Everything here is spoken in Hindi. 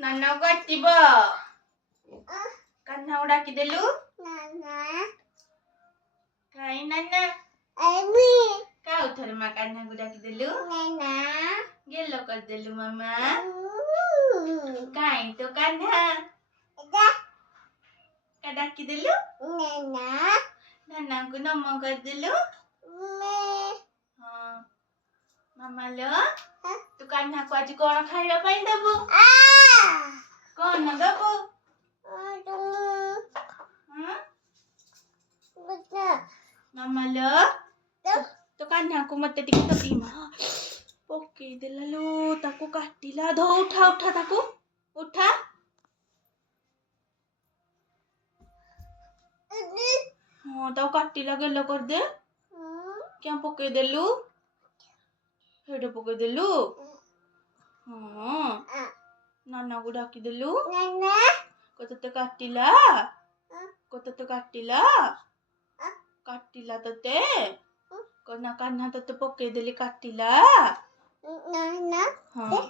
नाना काटिब कान्हा डाकी देलु काई नाना का उठर मा कान्हा को डाकी देलु गेलो कर देलु मामा काई तो कान्हा का डाकी देलु नाना को नमो कर देलु हाँ मामा लो तू कान्हा को आज कौन खाइबा पाई दबो कौन दबो मामा लो तो कान्हा को मत टिक तकी मा पके देला लो ताको काटिला धो उठा उठा ताको उठा हाँ ताको काटिला गेलो कर दे क्या पके देलु हेडे पके देलु हाँ नाना को डाकी देलु कते काटिला काटिला तते कना कान्हा तते पके देली काटिला हाँ